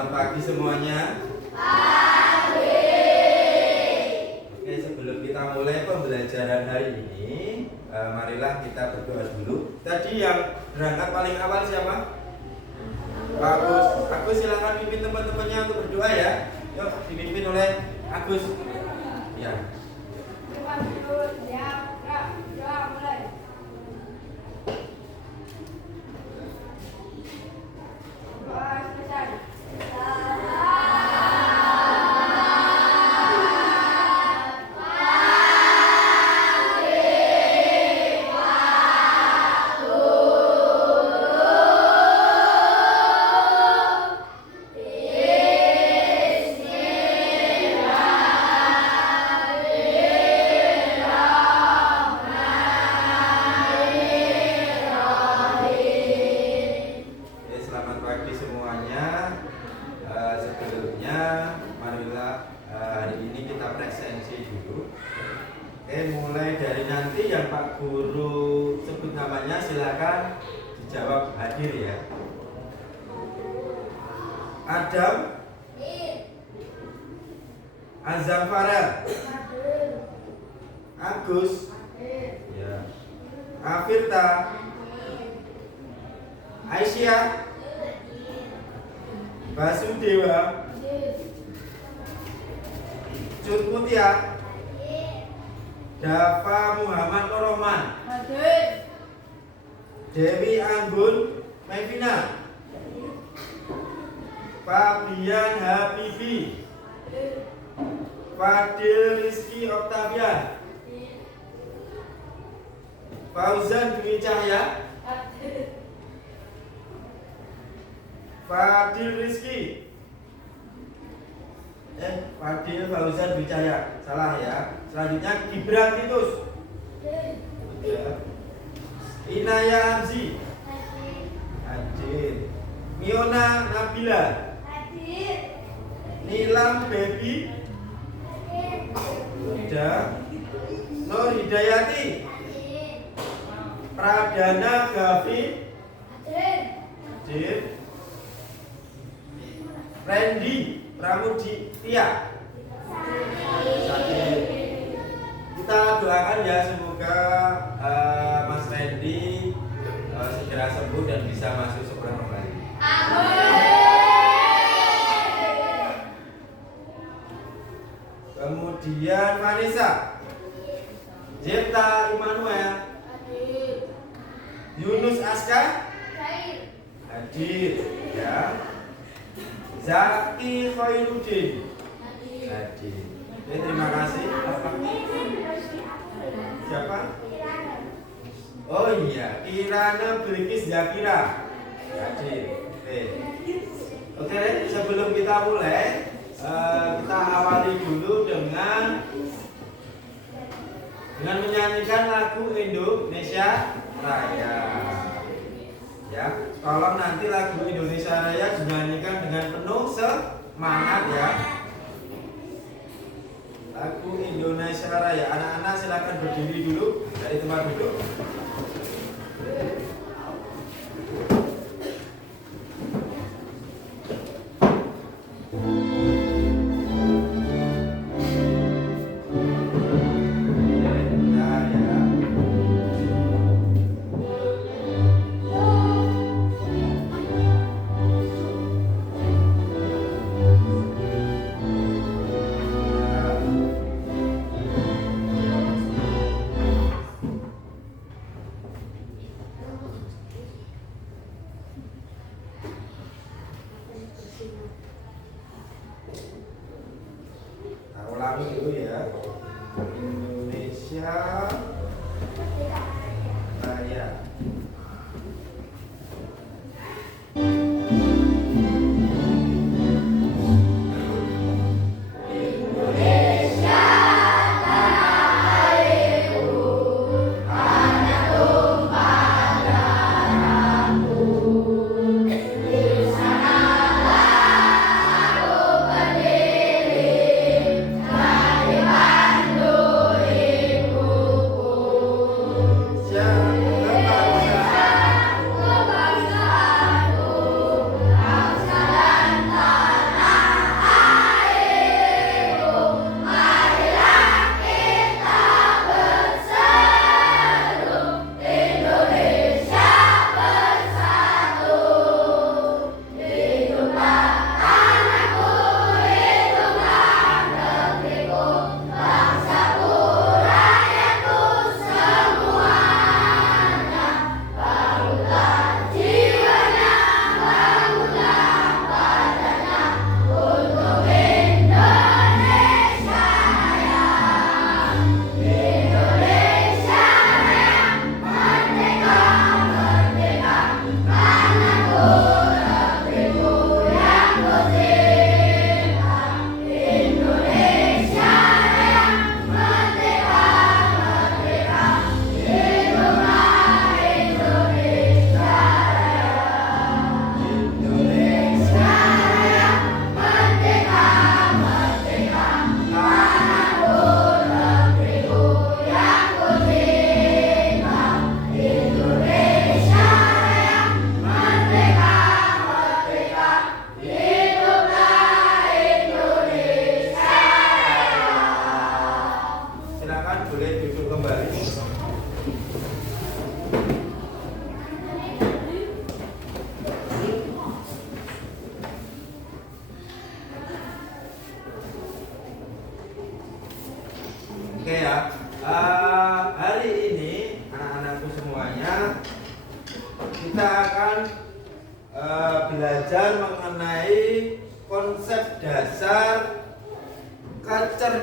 Selamat pagi semuanya. Oke, sebelum kita mulai pembelajaran hari ini, marilah kita berdoa dulu. Tadi yang berangkat paling awal siapa? Agus. Agus silakan pimpin teman-temannya untuk berdoa ya. Yuk, dipimpin oleh Agus. Ya. Mulai dari nanti yang Pak Guru sebut namanya silakan dijawab hadir ya. Adam, Azam Farel, Agus, ya. Afirta, Aisyah, Basudewa, Cut Mutia, Dava Muhammad Noroman, Dewi Anggun Mevina, Fabian Habibi, Fadil Rizky Octavian, Fauzan Dwi Cahya, Fadil Rizky, Fadil Fauzan Dwi Cahya, salah ya. Selanjutnya Gibran Titus, Inaya Hamzi, hadir. Miona Nabila, hadir. Nilam Baby, sudah. Nur Hidayati, hadir. Pradana Gavi, hadir. Randy Pramudia, hadir. Kita doakan ya semoga Mas Randy segera sembuh dan bisa masuk sekolah kembali. Amin. Kemudian Vanessa, Zeta Immanuel, Yunus Aska, hadir ya. Zaki Khairuddin, hadir. Oke, terima kasih. Siapa? Oh iya, Kirana Bilqis Zakira, hadir. Oke, sebelum kita mulai, kita awali dulu dengan menyanyikan lagu Indonesia Raya. Ya, tolong nanti lagu Indonesia Raya dinyanyikan dengan penuh semangat ya. Lagu Indonesia Raya. Anak-anak silakan berdiri dulu dari tempat duduk.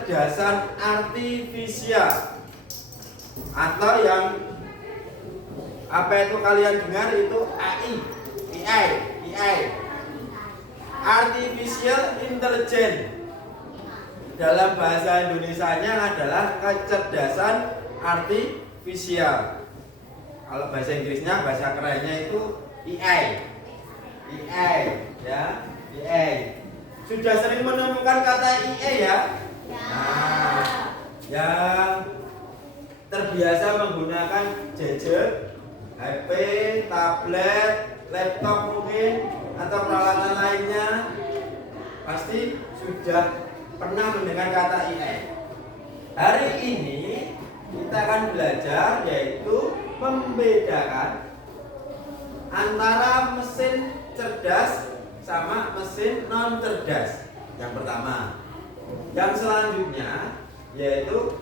kecerdasan artifisial, atau yang apa itu kalian dengar itu AI, artificial intelligence. Dalam bahasa Indonesianya adalah kecerdasan artifisial. Kalau bahasa Inggrisnya, bahasa kerennya itu AI ya, AI. Sudah sering menemukan kata AI ya? Nah, yang terbiasa menggunakan gadget, HP, tablet, laptop mungkin, atau peralatan lainnya, pasti sudah pernah mendengar kata AI. Hari ini kita akan belajar yaitu membedakan antara mesin cerdas sama mesin non cerdas. Yang pertama. Yang selanjutnya yaitu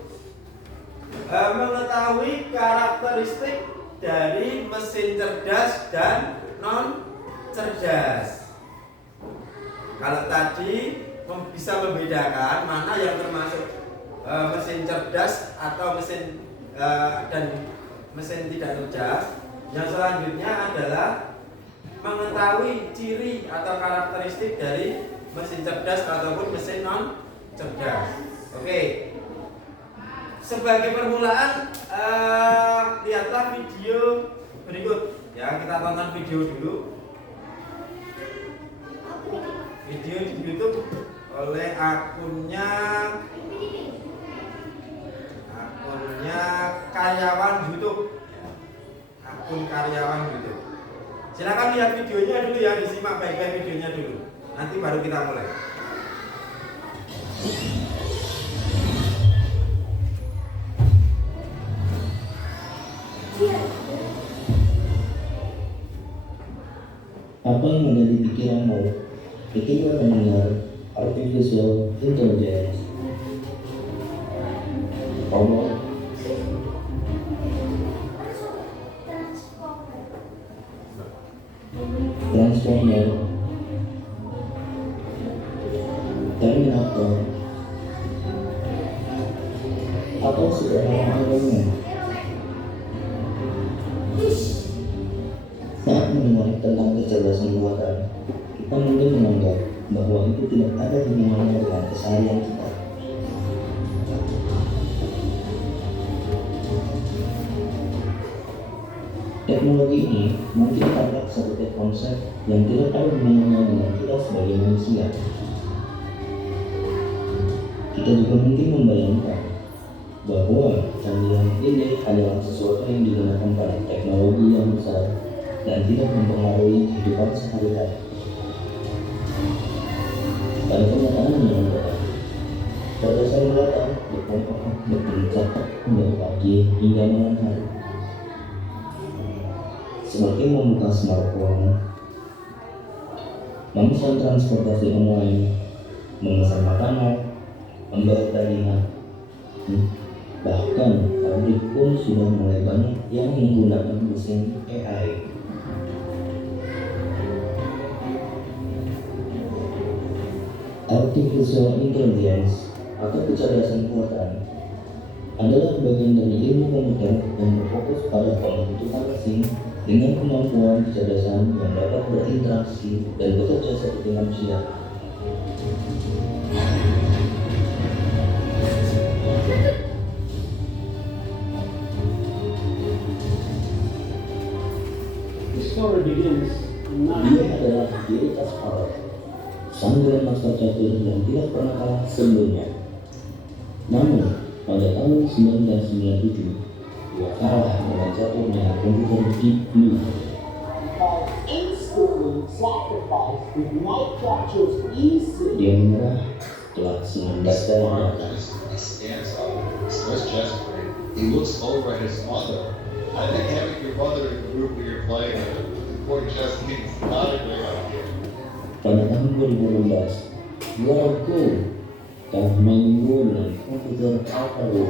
mengetahui karakteristik dari mesin cerdas dan non cerdas. Kalau tadi bisa membedakan mana yang termasuk mesin cerdas atau mesin dan mesin tidak cerdas. Yang selanjutnya adalah mengetahui ciri atau karakteristik dari mesin cerdas ataupun mesin non cerdas. Oke. Sebagai permulaan, lihatlah video berikut. Ya, kita tonton video dulu. Video di YouTube oleh akunnya karyawan YouTube. Akun karyawan YouTube. Silakan lihat videonya dulu ya, disimak baik-baik videonya dulu. Nanti baru kita mulai. Apa yang ada di pikiranmu ketika mendengar artificial intelligence? Robot, transformer, Terminator, atau superhero lainnya? Saat mendengar tentang kecerdasan buatan, kita mungkin menganggap bahwa itu tidak ada hubungannya dengan keseharian kita. Teknologi ini mungkin tampak seperti konsep yang tidak ada hubungannya dengan kita sebagai manusia. Kita juga mungkin membayangkan bahwa canggihan ini adalah sesuatu yang digunakan pada teknologi yang besar dan tidak mempengaruhi kehidupan sehari-hari. Pada kenyataannya, kecerdasan buatan berpuncak dari pagi hingga malam hari. Seperti membuka smartphone, memesan transportasi online, memesan makanan, membayar tagihan, bahkan pabrik pun sudah mulai banyak yang menggunakan mesin AI. Artificial intelligence atau kecerdasan buatan adalah bagian dari ilmu komputer yang berfokus pada pembentukan mesin dengan kemampuan kecerdasan yang dapat berinteraksi dan bekerja seperti manusia. Dia adalah Garry Kasparov, sang grandmaster catur yang tidak pernah kalah sebelumnya. Namun, pada tahun 1997, dia kalah dengan caturnya komputer Deep Blue. Dia menyerah setelah 19 tahun datang. He looks over at his mother. I think having your mother in the group where you're playing important chess games is not a great idea. Pada tahun 2016, juara Go telah main bola komputer AlphaGo.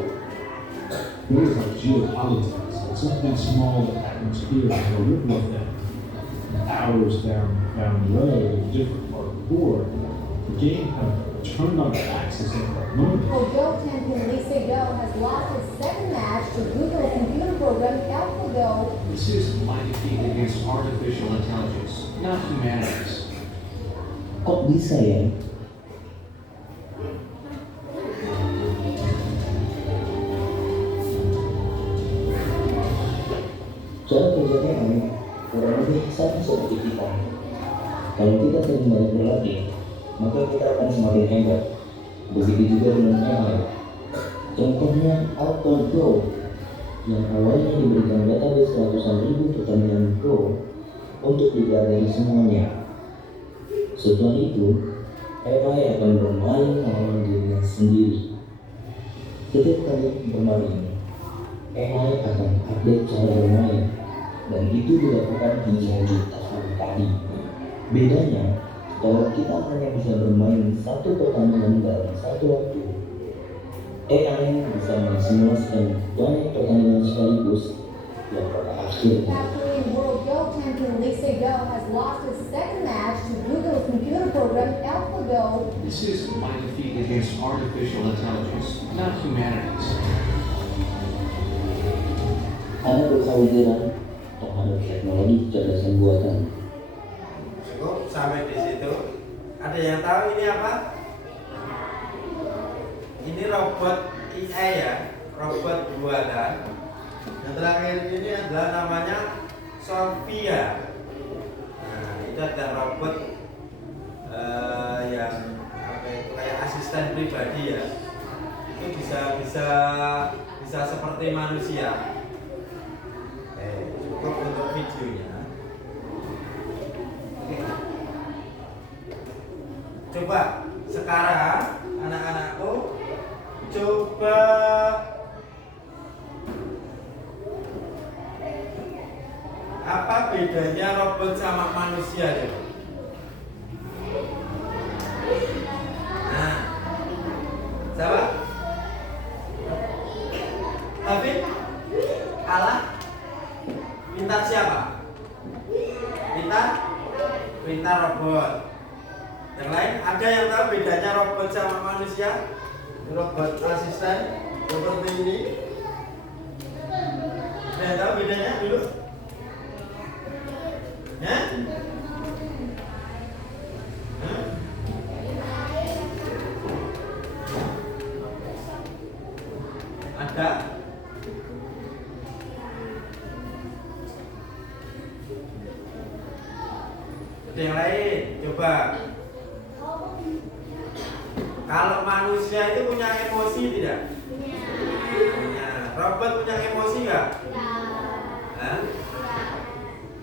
Here's like geopolitics, like something small that happens here has a ripple effect hours down the road in a different part of the board. The game have turned on their axis at the moment. Go champion Lee Sedol has lost his second match to Google computer program AlphaGo. This is my defeat against artificial intelligence, not humanities. Kok bisa ya? Cara kerjanya aneh, kurang lebih sama seperti kita. Kalau kita sering banyak berlatih, maka kita akan semakin hebat. Begitu juga dengan AI. Contohnya AlphaGo, yang awalnya diberikan database ratusan ribu pertandingan Go untuk dipelajari semuanya. Setelah itu, AI akan bermain melawan dirinya sendiri. Setiap kali bermain, AI akan update cara bermain, dan itu dilakukan hingga jutaan kali. Bedanya, kalau kita hanya bisa bermain satu pertandingan dalam satu waktu, AI bisa mensimulasikan banyak pertandingan sekaligus yang pada akhirnya Korean World Go champion Lee Sedol has lost his second match to Google computer program AlphaGo. This is my defeat against artificial intelligence, not humanities. ada kekhawatiran terhadap teknologi kecerdasan buatan. Cukup sampai di situ. Ada yang tahu ini apa? Ini robot AI ya, robot buatan. Yang terakhir ini adalah namanya Sophia. Nah, itu ada robot yang apa itu, kayak asisten pribadi ya. Itu bisa seperti manusia. Cukup untuk videonya. Coba sekarang anak-anakku coba apa bedanya robot sama manusia ya? Nah, siapa? Habib? Allah? Pintar siapa? Pintar robot. Yang lain ada yang tahu bedanya robot sama manusia? Robot asisten seperti ini. Ada yang tahu bedanya dulu? Ya? Ada? Ada yang lain? Coba. Kalau manusia itu punya emosi tidak? Punya. Robot punya emosi nggak? Hah?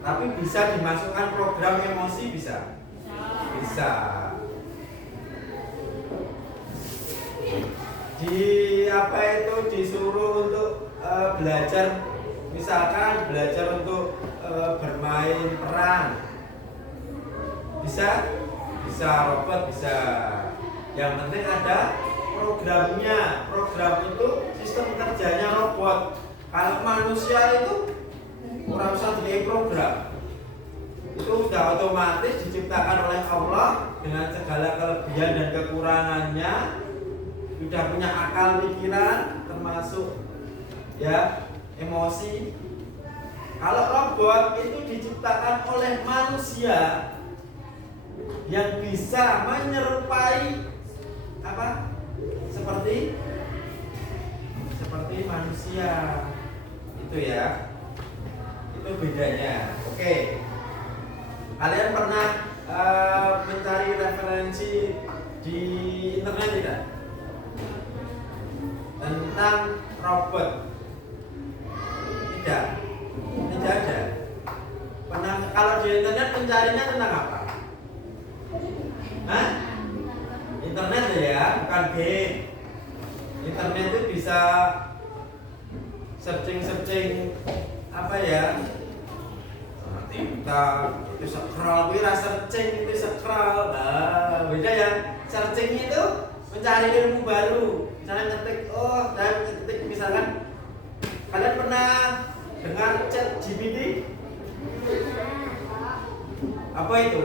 Tapi bisa dimasukkan program emosi bisa? Bisa. Di apa itu disuruh untuk belajar, misalkan belajar untuk bermain perang, bisa robot bisa. Yang penting ada programnya. Program itu sistem kerjanya robot. Kalau manusia itu kurang usah di program. Itu sudah otomatis diciptakan oleh Allah dengan segala kelebihan dan kekurangannya. Sudah punya akal pikiran, termasuk ya emosi. Kalau robot itu diciptakan oleh manusia yang bisa menyerupai apa? Seperti manusia. Itu ya. Itu bedanya. Oke. Kalian pernah mencari referensi di internet tidak? Tentang robot? Tidak ada. Pernah kalau di internet mencarinya tentang apa? Hah? Internet ya, bukan game. Internet itu bisa searching apa ya? Seperti kita itu scroll, searching itu scroll. Nah, beda ya. Searching itu mencari ilmu baru. Misalnya ngetik, misalkan kalian pernah dengar ChatGPT? Apa itu?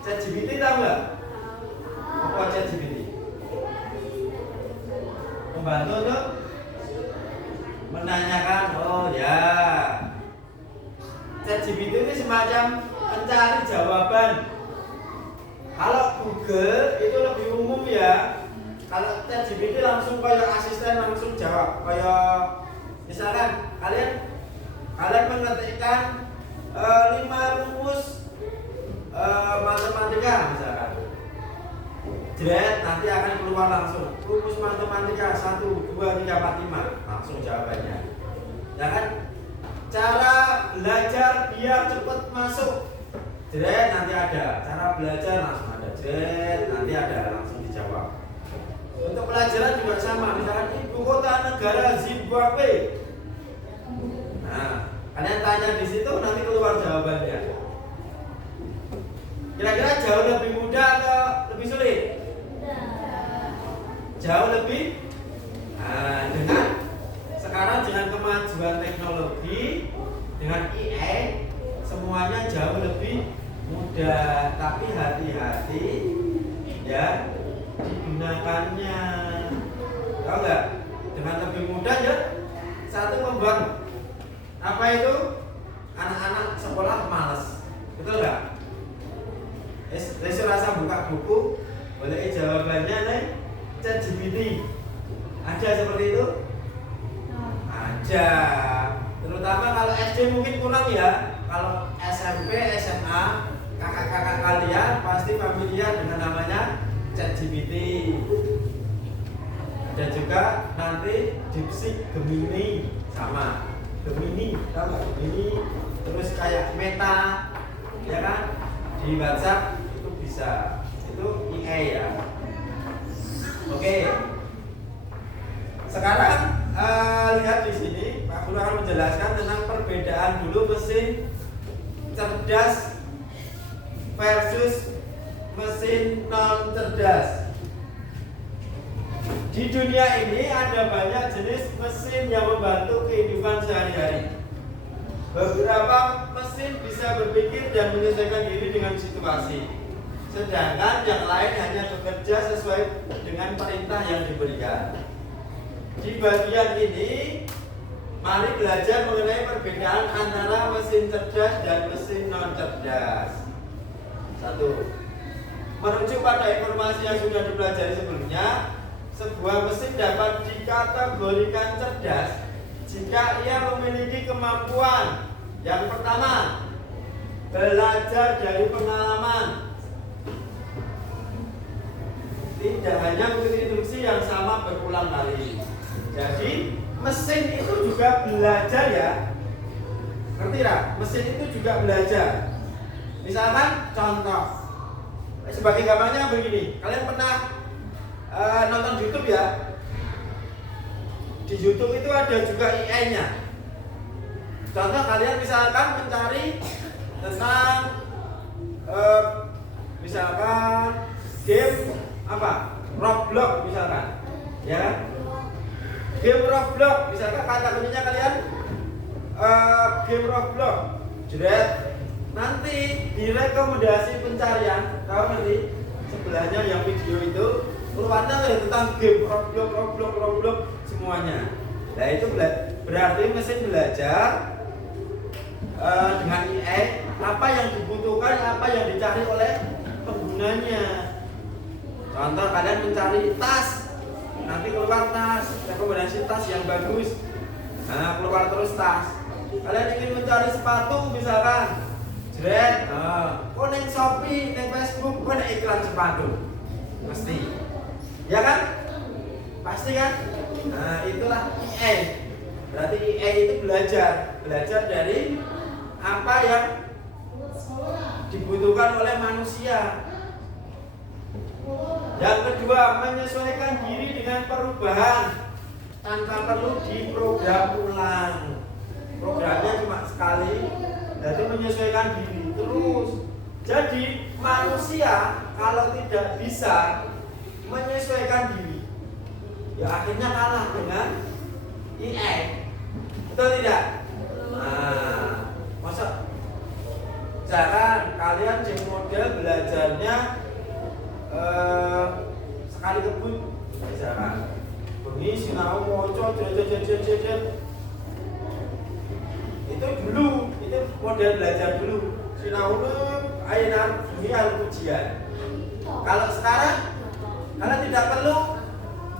ChatGPT tahu nggak? Apa membantu untuk menanyakan. Oh ya, ChatGPT itu semacam pencari jawaban. Kalau Google itu lebih umum ya. Kalau ChatGPT langsung kayak asisten langsung jawab. Kayak misalkan kalian mengetikkan 5 rumus matematika misalkan. Jret, nanti akan keluar langsung rumus matematika 1, 2, 3, 4, 5 langsung jawabannya. Ya kan? Cara belajar biar cepat masuk. Jret, nanti ada. Cara belajar langsung ada. Jret, nanti ada langsung dijawab. Untuk pelajaran juga sama. Misalkan ibu kota negara Zimbabwe. Nah, kalian tanya di situ nanti keluar jawabannya. Kira-kira jauh lebih mudah atau lebih sulit? Jauh lebih. Nah, sekarang dengan kemajuan teknologi, dengan AI, semuanya jauh lebih mudah. Tapi hati-hati ya digunakannya. Tahu nggak? Dengan lebih mudah ya, satu membuat apa itu anak-anak sekolah malas, betul nggak? Besok rasa buka buku, boleh jawabannya nih ChatGPT. Ada seperti itu? Ada. Terutama kalau SD mungkin kurang ya. Kalau SMP, SMA, kakak-kakak kalian pasti familiar dengan namanya ChatGPT. Ada juga nanti DeepSeek, Gemini sama. Gemini, tahu nggak Gemini? Terus kayak Meta, ya kan? Di WhatsApp itu bisa. Itu AI ya. Oke. Sekarang lihat di sini, Pak Guru akan menjelaskan tentang perbedaan dulu mesin cerdas versus mesin non cerdas. Di dunia ini ada banyak jenis mesin yang membantu kehidupan sehari-hari. Beberapa mesin bisa berpikir dan menyesuaikan diri dengan situasi, sedangkan yang lain hanya bekerja sesuai dengan perintah yang diberikan. Di bagian ini, mari belajar mengenai perbedaan antara mesin cerdas dan mesin non cerdas. 1. Merujuk pada informasi yang sudah dipelajari sebelumnya, sebuah mesin dapat dikategorikan cerdas jika ia memiliki kemampuan yang pertama, belajar dari pengalaman. Tidak hanya mengikuti instruksi yang sama berulang kali. Jadi mesin itu juga belajar ya. Ngerti tak? Mesin itu juga belajar. Misalkan contoh, sebagai gambarnya begini. Kalian pernah nonton YouTube ya? Di YouTube itu ada juga AI-nya. Contoh kalian misalkan mencari tentang misalkan game apa? Roblox misalkan. Ya. Game Roblox misalkan kategorinya kalian game Roblox. Jret. Nanti di rekomendasi pencarian, tahu nanti sebelahnya yang video itu keluarnya tentang game Roblox semuanya. Nah itu berarti mesin belajar dengan AI apa yang dibutuhkan, apa yang dicari oleh penggunanya. Contoh kalian mencari tas, nanti keluar tas, rekomendasi tas yang bagus. Nah keluar terus tas. Kalian ingin mencari sepatu misalkan, jret, kok neng Shopee, neng Facebook, kok neng iklan sepatu, pasti, ya kan? Pasti kan? Nah itulah AI. Berarti AI itu belajar dari apa yang dibutuhkan oleh manusia. Yang kedua, menyesuaikan diri dengan perubahan tanpa perlu diprogram ulang. Programnya cuma sekali, jadi menyesuaikan diri terus. Jadi manusia kalau tidak bisa menyesuaikan diri, ya akhirnya kalah dengan AI. Betul tidak? Nah, masa jangan kalian di model belajarnya sekali kebut misalkan bengi sinau maca jejet. Itu dulu, itu model belajar dulu. Sinau ayeuna bengi harus ujian. Kalau sekarang, kalau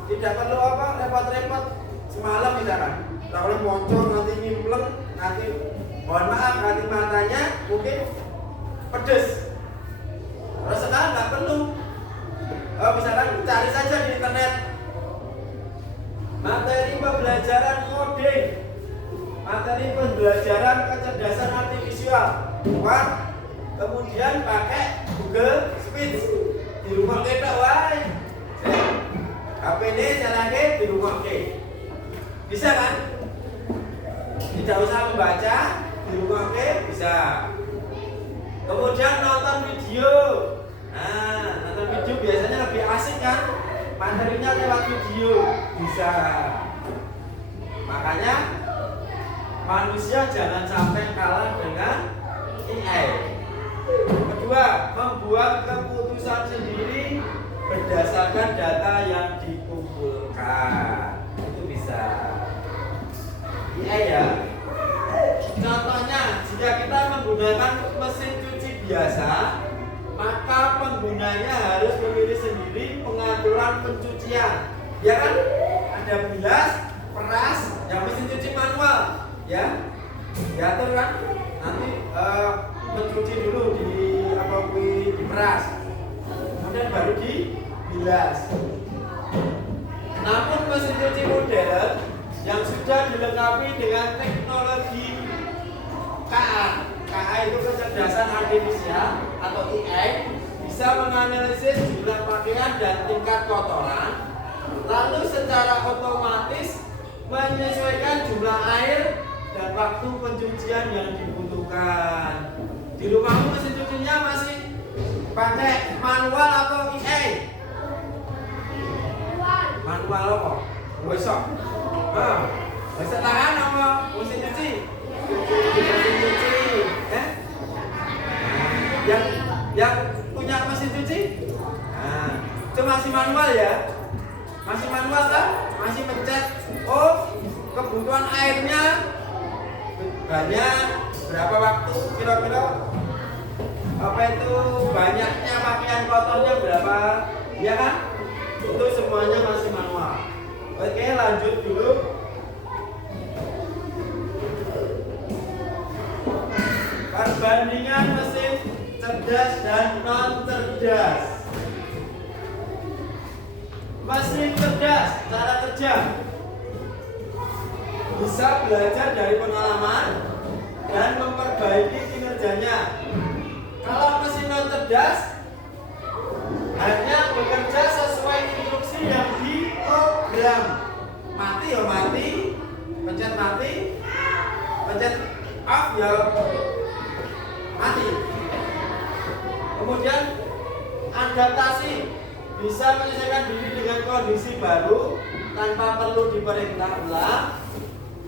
tidak perlu apa repot-repot semalam misalkan. Kalau maca nanti nyimpleng, nanti mohon maaf nanti matanya mungkin pedes. Kalau sekarang nggak perlu. Misalkan cari saja di internet materi pembelajaran coding, materi pembelajaran kecerdasan artifisial, kemudian pakai Google Speech di rumah kita, wae. HP ini caranya di rumah kita, bisa kan? Tidak usah membaca di rumah kita bisa. Kemudian nonton video. Nah, nonton video biasanya lebih asik kan? Materinya lewat video bisa. Makanya manusia jangan sampai kalah dengan AI. Kedua, membuat keputusan sendiri berdasarkan data yang dikumpulkan. Itu bisa. AI ya. Contohnya, jika kita menggunakan mesin cuci biasa, maka penggunanya harus memilih sendiri pengaturan pencucian. Ya kan? Ada bilas, peras, yang mesin cuci manual, ya. Diatur kan? Nanti mencuci dulu di peras. Kemudian baru dibilas. Namun mesin cuci modern yang sudah dilengkapi dengan teknologi KA itu kecerdasan artifisial atau AI, bisa menganalisis jumlah pakaian dan tingkat kotoran, lalu secara otomatis menyesuaikan jumlah air dan waktu pencucian yang dibutuhkan. Di rumahmu mesin cucinya masih pakai manual atau AI? Manual apa? Besok. Besok tangan apa mesin cuci? Mesin cuci. Yang punya mesin cuci? Nah, itu masih manual ya? Masih manual kan? Masih mencet. Oh, kebutuhan airnya banyak, berapa waktu kira-kira? Apa itu banyaknya pakaian kotornya berapa? Ya kan? Itu semuanya masih manual. Oke, lanjut dulu. Perbandingan mesin cerdas dan non cerdas. Mesin cerdas, cara kerja bisa belajar dari pengalaman dan memperbaiki kinerjanya. Kalau mesin non cerdas hanya bekerja sesuai instruksi yang diprogram. Mati ya mati, pencet off ya mati. Kemudian adaptasi, bisa menyesuaikan diri dengan kondisi baru tanpa perlu diperintah ulang.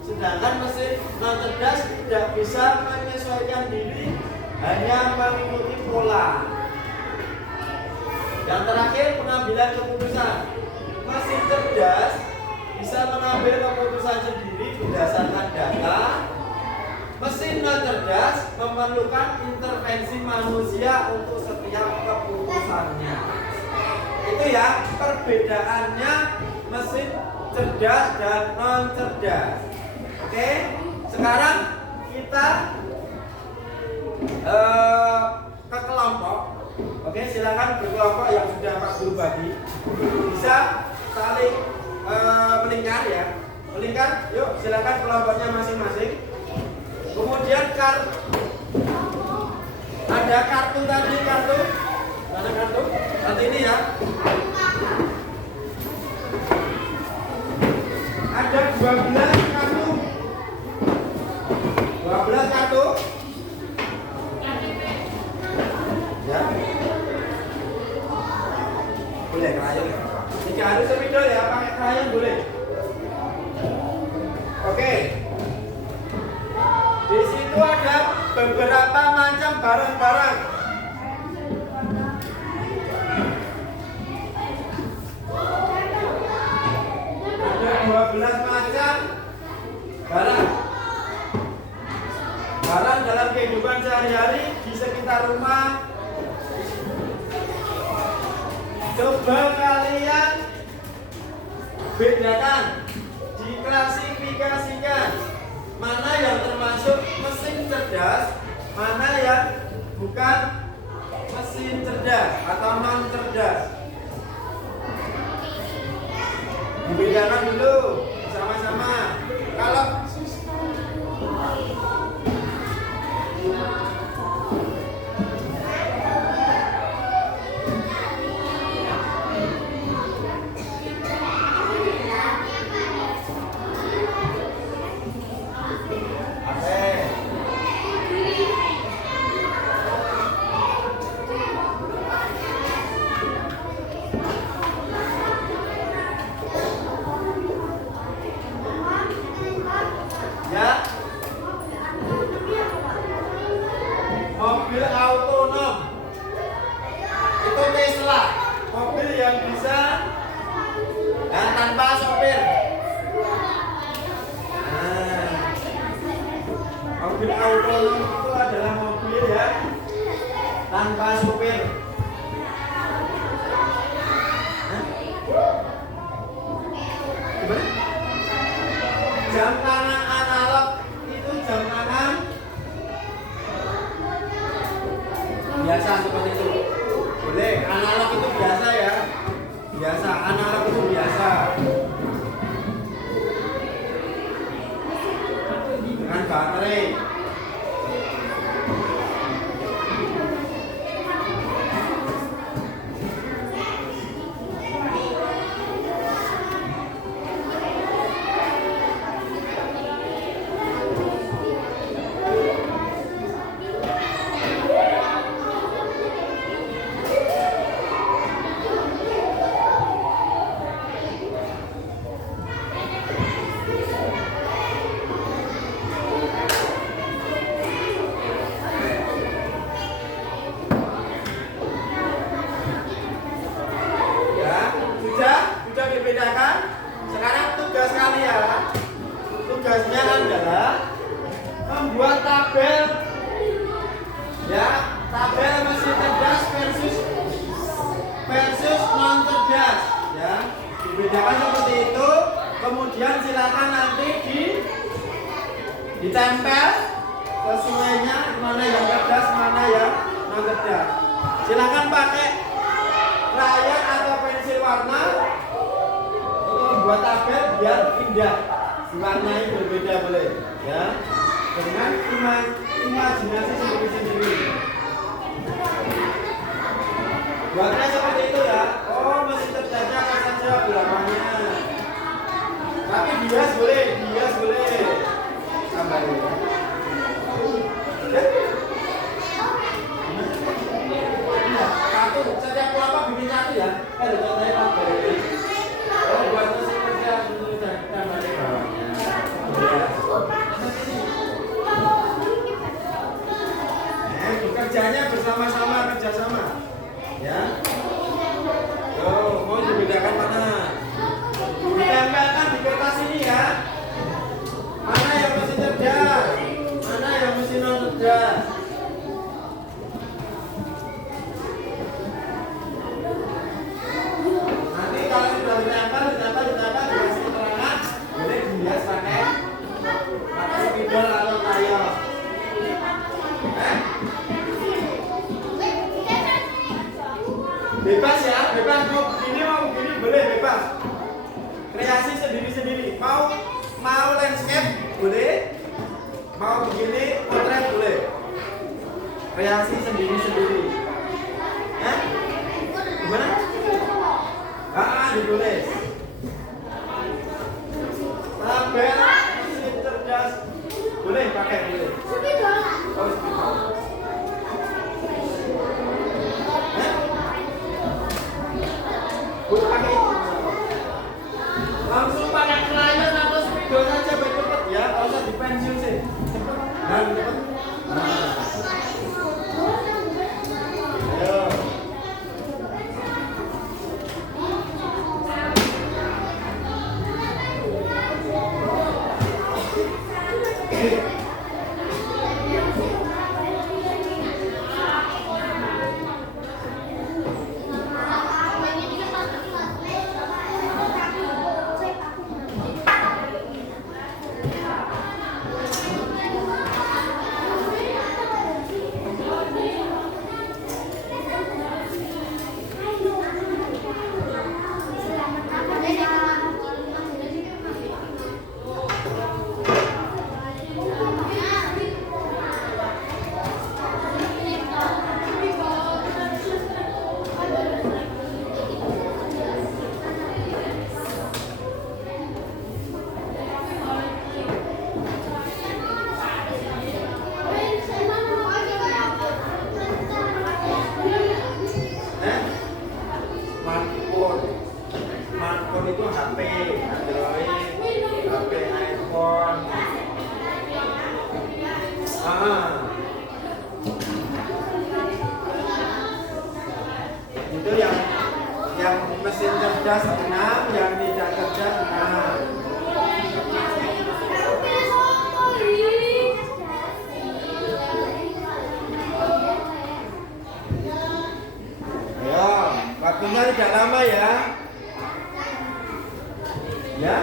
Sedangkan mesin non cerdas tidak bisa menyesuaikan diri, hanya mengikuti pola. Yang terakhir, pengambilan keputusan. Mesin cerdas bisa mengambil keputusan sendiri berdasarkan data. Mesin non cerdas memerlukan intervensi manusia untuk setiap keputusannya. Itu ya perbedaannya mesin cerdas dan non cerdas. Oke, sekarang kita ke kelompok. Oke, silakan berkelompok yang sudah Pak Guru bagi. Bisa saling melingkar ya. Melingkar, yuk silakan kelompoknya masing-masing. Kemudian ada kartu tadi, mana kartu? Saat ini ya. Ada 12 kartu. 12 kartu. Ya. Boleh krayon. Jika harus sepidol ya, pakai krayon boleh. Oke. Di situ ada beberapa macam barang-barang. Ada sehari-hari di sekitar rumah. Coba kalian bedakan, diklasifikasikan mana yang termasuk mesin cerdas, mana yang bukan mesin cerdas atau non cerdas. Dibedakan dulu sama-sama. Kalau mobil autonom itu Tesla, mobil yang bisa tanpa sopir. Mobil autonom itu adalah mobil yang tanpa sopir. Jam tangan analog itu jam tangan biasa seperti itu. Boleh, analog itu biasa ya. Biasa, analog itu biasa. Dengan baterai. Sudah dibedakan. Sekarang tugas kalian, tugasnya adalah membuat tabel, ya, tabel mesin cerdas versus non cerdas, ya. Dibedakan seperti itu. Kemudian silakan nanti ditempel sesuainya mana yang cerdas, mana yang non cerdas. Silakan pakai krayon atau pensil warna untuk membuat tabel biar indah, diwarnai berbeda boleh, ya, dengan imajinasi sendiri-sendiri. Buatnya seperti itu ya. Oh, mesin cerdasnya apa saja belakangnya. Tapi bias boleh, tambahin. Satu, setiap kelompok bikin satu ya. Ada contohnya tabel. Oh, buat mesin cerdas dulu tambahin bawahnya. Kerjanya bersama-sama, kerjasama, ya. Tuh, mau dibedakan mana? Ditempelkan di kertas ini ya. Mana yang mesin cerdas, mana yang mesin non cerdas. Nanti kalau sudah ditempel dikasih keterangan, boleh dihias pakai spidol atau krayon. Bebas ya, bebas mau begini boleh bebas. Kreasi sendiri-sendiri. Mau landscape boleh, mau begini potret boleh. Kreasi sendiri-sendiri. Gimana? Ditulis. Tabel mesin cerdas boleh pakai boleh. Oh, pakai itu. Langsung pakai krayon atau spidol saja biar cepet ya, kalau usah di pensil sih. Cepet. Ayo. smartphone. Smartphone itu HP Android, HP iPhone. Itu yang mesin cerdas 6, yang tidak cerdas 6. Ayo, waktunya tidak lama ya. Ya.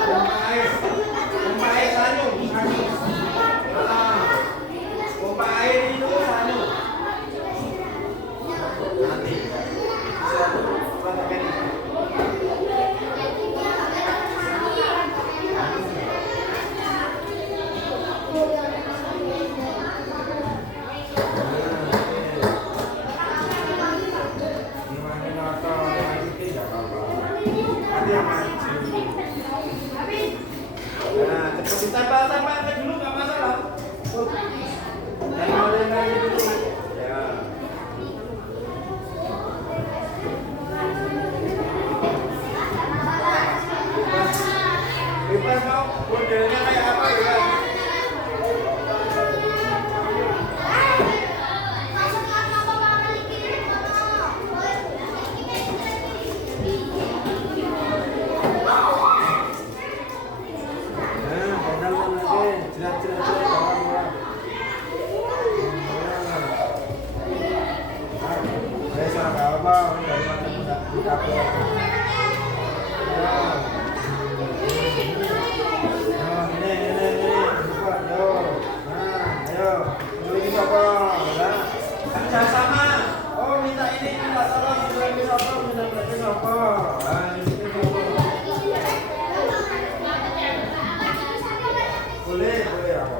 Pompa air sanu. Pompa air itu sanu. Nanti. Nah, cepat ditambah dulu nggak masalah. Lagi dulu. Ya. Bebas mau modelnya kayak apa ya? Sama. Oh, minta ini, minta tolong, minta boleh aku.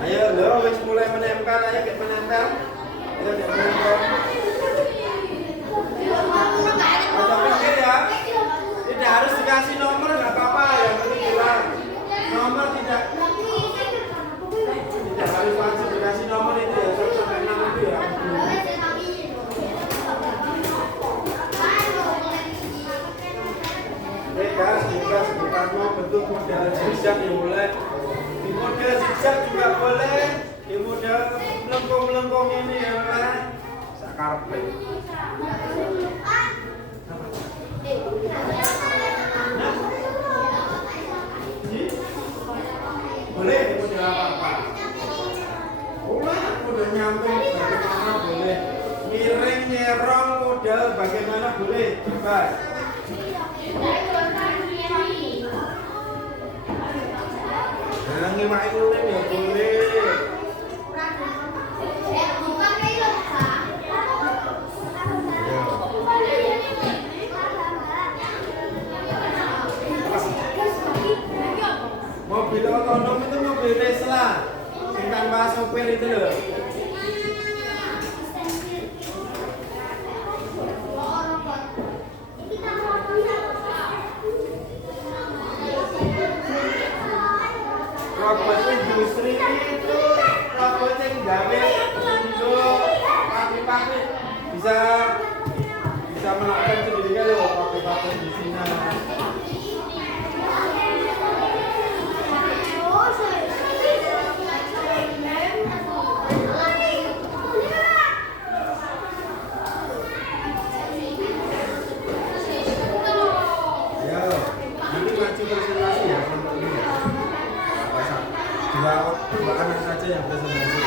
Ayo lo wis mulai menempel, ayo kita menempel. Ayo kita menempel. Ada pikir ya. Tidak harus dikasih nomor, nggak apa-apa, yang penting bilang nomor tidak harus langsung dikasih nomor itu ya, sampai 6 itu ya. Bebas, mau bentuk model zigzag dimulai. Di model zigzag juga boleh, di model melengkung-melengkung ini ya kan, sakarpe. Boleh di model apa-apa. Udah nyampe bagaimana boleh, miring nyerong model bagaimana boleh, bebas. Ngimak itu ya boleh. Mobil otonom itu mobil Tesla, yang tanpa sopir itu loh. Robot industri itu robot yang gawe untuk pabrik-pabrik bisa melakukan sendiri kan loh, pabrik-pabrik di sini. Ayo, nanti maju presentasi ya, apa dua anak saja yang presentasi.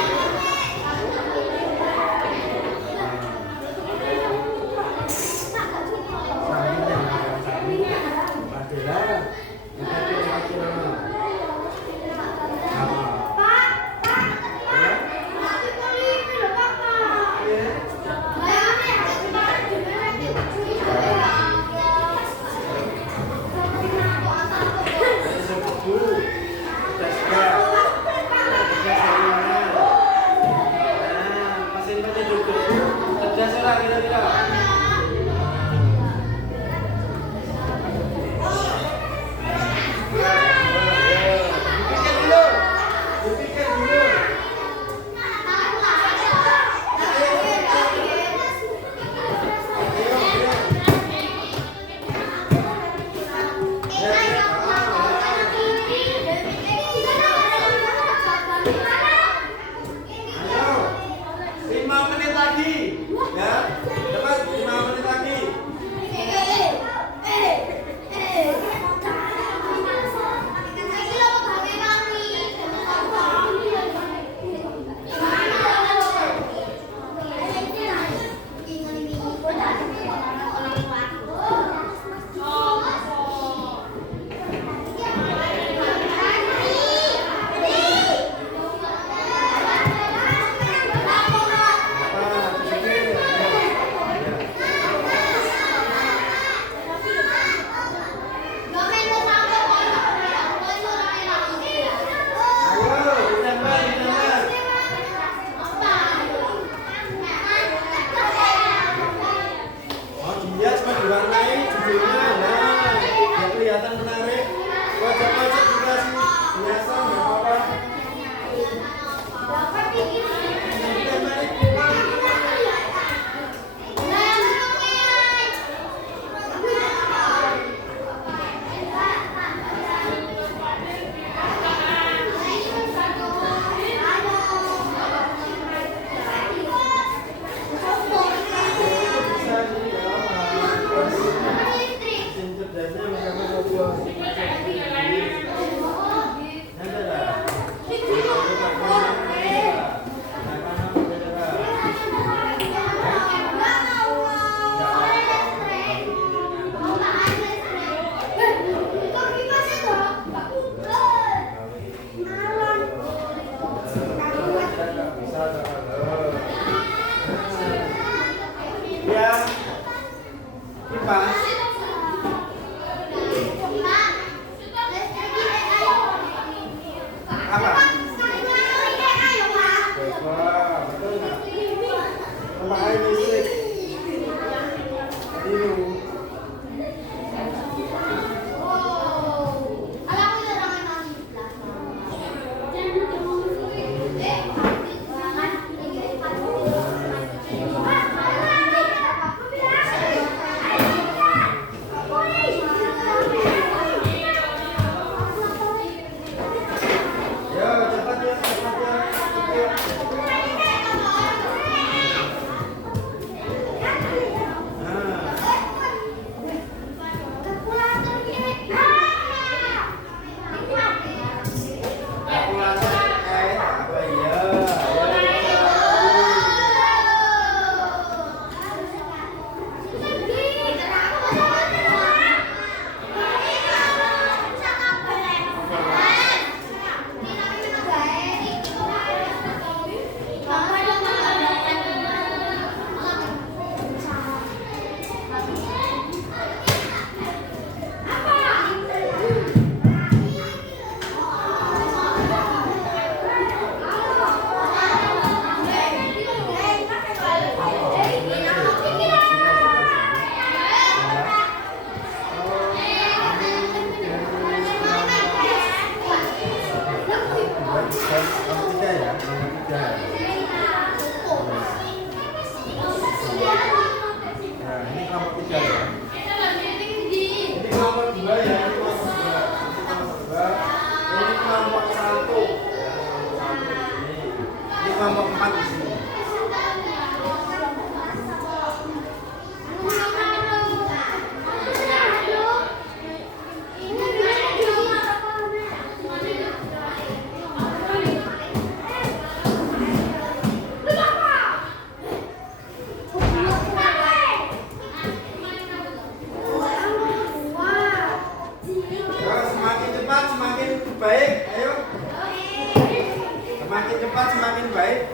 Semakin cepat semakin baik.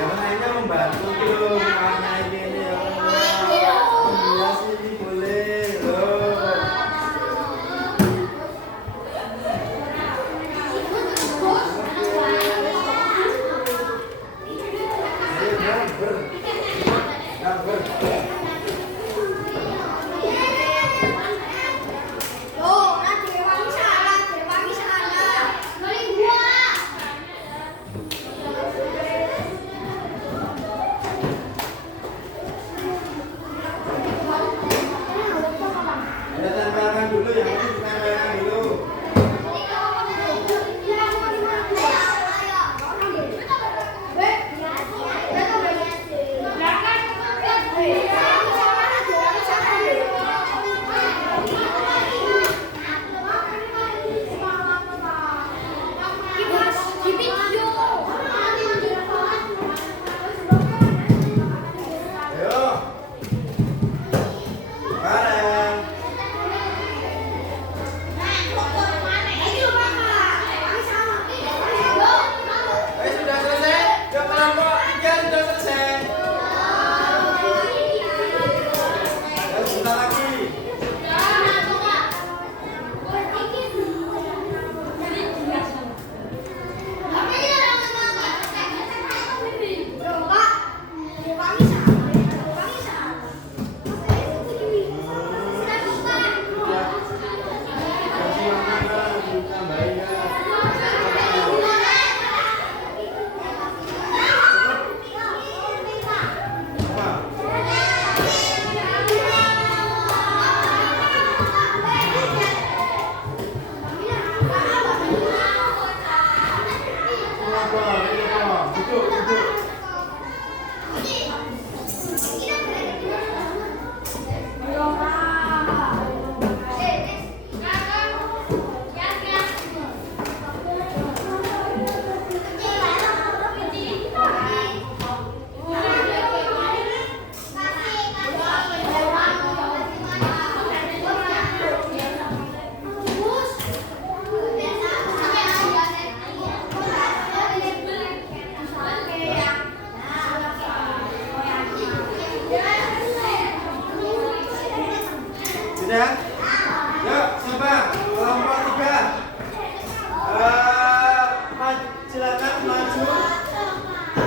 Yang lainnya membantu tuh mewarnai ini ya. Iya sih boleh loh. Ada tempelkan dulu yang ini ditempelkan dulu. Ayo. Bareng. Sudah selesai? Yuk kelompok 3 sudah selesai. Ayo sebentar lagi. Duduk, duduk. Sudah? Yuk, siapa? Kelompok 3. Silakan maju.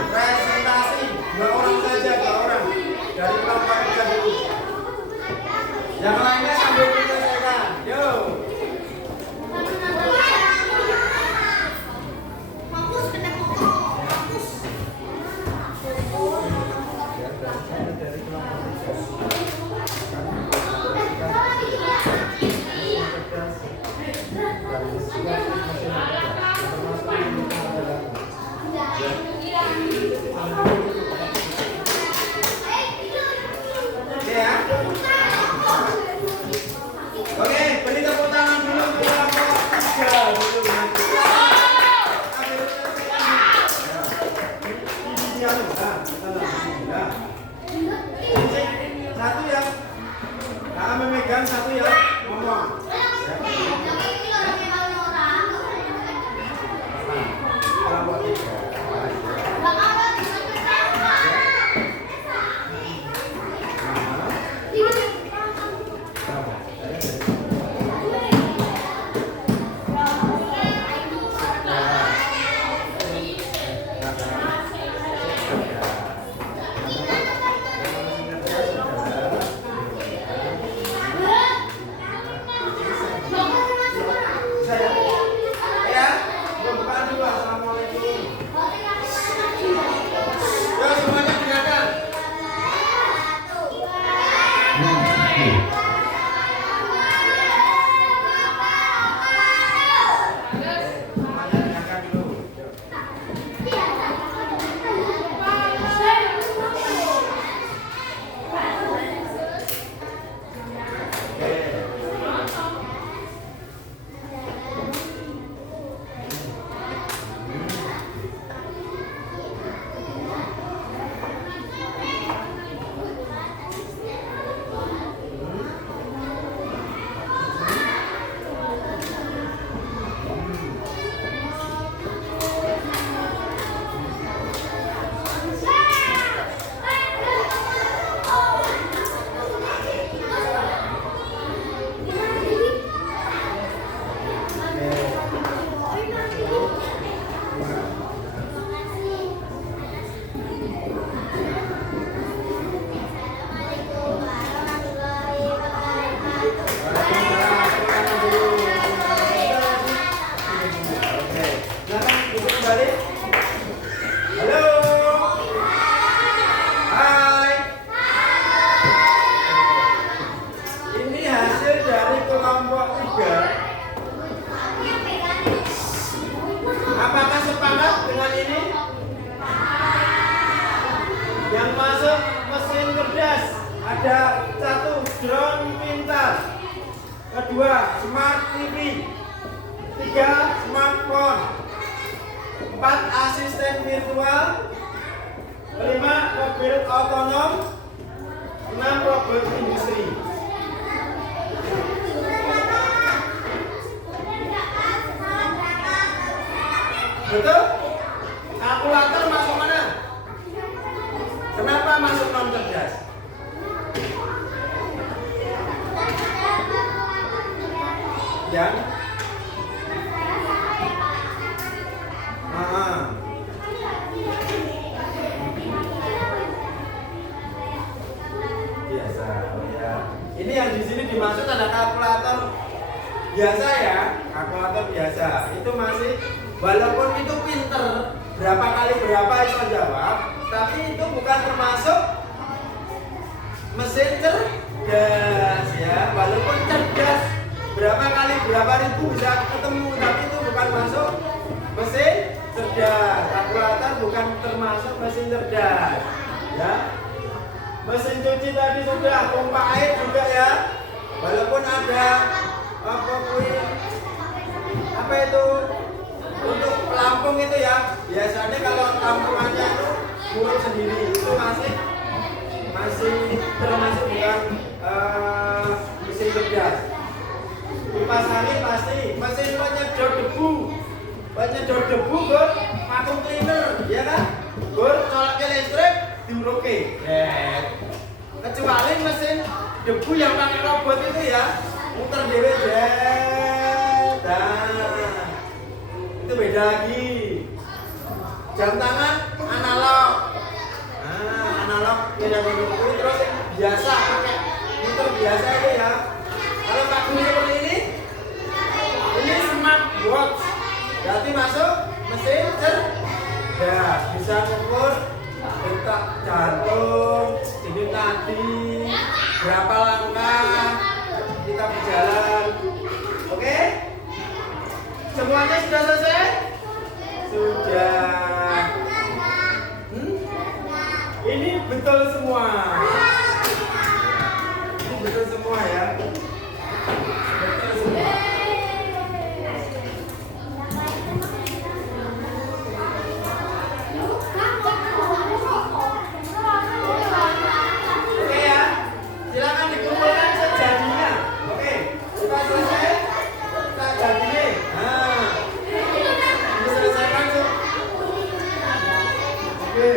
Presentasi 2 orang saja, 2 orang. Dari kelompok 3 dulu. Yang lainnya sambil diselesaikan. Yuk. Oke ya. Oke, beri tepuk tangan dulu untuk kelompok 3 dulu. Satu ya. Nah, memegang satu ya. Ngomong. Kelompok 3. 3 smartphone, 4 asisten virtual, 5 mobil otonom, 6 robot industri. Betul? Kalkulator masuk mana? Kenapa masuk non cerdas? Yang biasa, oh ya. Ini yang di sini dimaksud ada kalkulator biasa ya, kalkulator biasa. Itu masih walaupun itu pinter berapa kali berapa itu jawab, tapi itu bukan termasuk mesin cerdas ya. Walaupun cerdas berapa kali berapa ribu bisa ketemu, tapi itu bukan masuk mesin cerdas. Kalkulator bukan termasuk mesin cerdas ya. Mesin cuci tadi sudah, pompa air juga ya. Walaupun ada apa itu untuk pelampung itu ya, biasanya kalau lampungannya itu mulut sendiri, itu masih termasuk bukan mesin cerdas. Kipas angin pasti, mesin penyedot debu gur vacuum cleaner, ya kan? Gur coloknya listrik diuruke. Kecuali mesin debu yang pakai robot itu ya, muter dhewe itu beda lagi. Jam tangan analog. Analog tidak begitu, terus biasa pakai muter biasa itu ya. Kalau pakai seperti ini smart watch. Berarti masuk mesin cerdas, bisa ngukur detak jantung, denyut nadi, berapa langkah kita berjalan. Oke? Semuanya sudah selesai? Sudah. Ini betul semua. Ini betul semua ya. Betul semua. Oke ya. Silakan dikumpulkan sejadinya. Oke. Kita selesai. Kita jadinya. Diselesaikan tuh. Oke.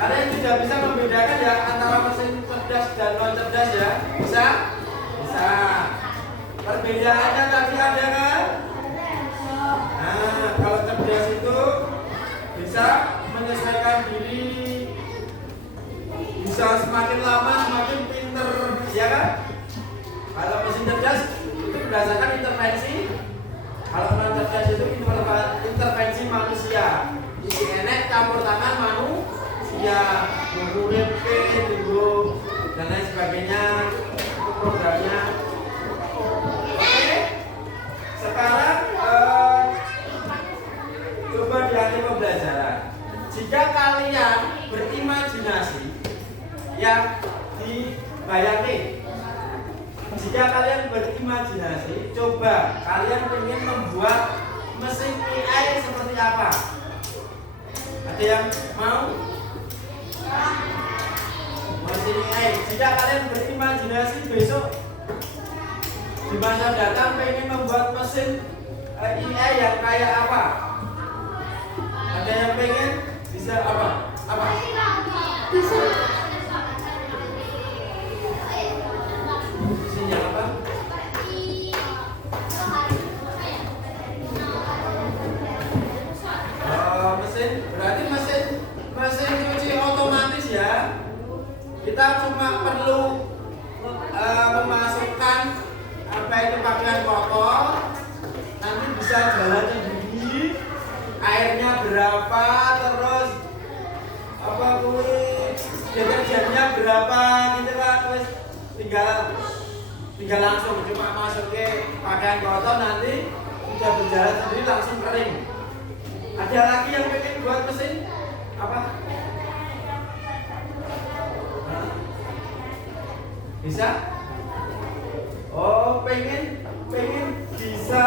Kalian sudah bisa membedakan ya antara mesin cerdas dan non cerdas ya? Bisa? Bisa. Perbedaannya tadi ada kan? Nah, kalau cerdas itu bisa menyesuaikan diri, bisa semakin lama semakin pinter, ya kan? Kalau mesin cerdas itu berdasarkan intervensi. Kalau non cerdas itu intervensi manusia. Isi enek campur tangan manusia, tunggu DP, tunggu dan lain sebagainya. Itu programnya. Oke. Sekarang coba dialih pembelajaran. Jika kalian berimajinasi yang dibayangkan, jika kalian berimajinasi, coba kalian ingin membuat mesin AI seperti apa? Ada yang mau? Mesin AI. Jika kalian berimajinasi besok di masa datang pengen membuat mesin AI yang kayak apa? Ada yang pengen bisa apa? Apa? Bisa. Mesin yang apa? pakaian kotor, nanti bisa jalan sendiri, airnya berapa, terus apa kuwi deterjennya berapa gitu kan, terus tinggal langsung cuma masukin pakaian kotor, nanti sudah berjalan sendiri langsung kering. Ada lagi yang pengen buat mesin apa? Bisa? Oh, pengen bisa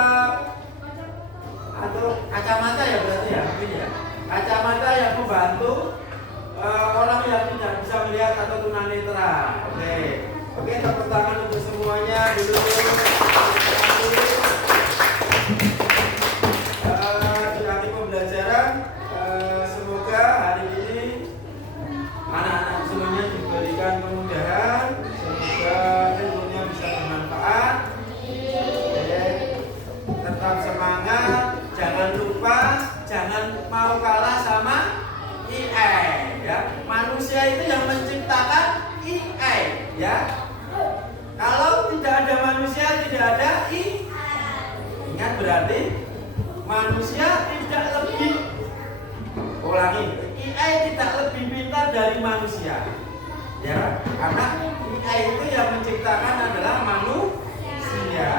atau kacamata ya berarti ya, mungkin ya. Kacamata yang membantu orang yang tidak bisa melihat atau tunanetra. Oke, tepuk tangan untuk semuanya dulu. Di akhir pembelajaran, semoga hari ini anak-anak semuanya diberikan kemudahan. Semoga ilmunya bisa bermanfaat. Tetap semangat, jangan lupa, jangan mau kalah sama AI ya. Manusia itu yang menciptakan AI ya. Kalau tidak ada manusia, tidak ada AI. Ingat berarti manusia tidak lebih, ulangi, AI tidak lebih pintar dari manusia ya, karena AI itu yang menciptakan adalah manusia.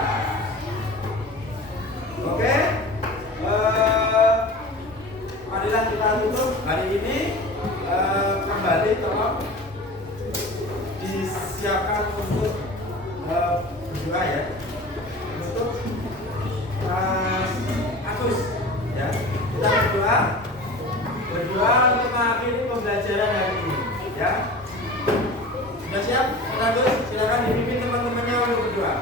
Oke, marilah kita tutup hari ini. Kembali tolong disiapkan untuk berdoa ya, untuk Mas Agus ya. Kita berdoa untuk mengakhiri pembelajaran hari ini ya. Sudah siap Mas Agus? Silakan dipimpin teman-temannya untuk berdoa.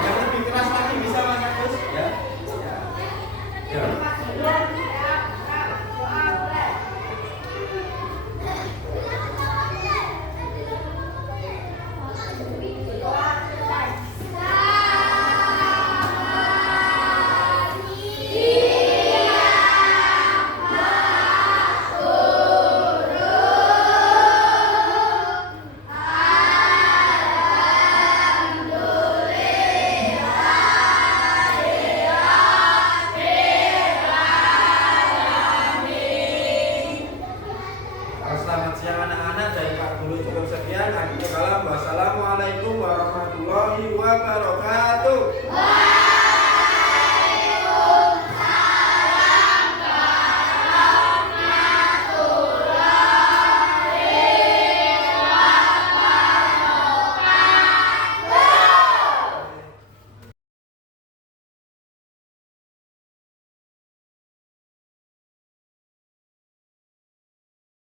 Yang lebih keras lagi bisa Mas Agus ya. Ya. Selamat siang anak-anak, dari Pak Guru cukup sekian. Wassalamualaikum warahmatullahi wabarakatuh.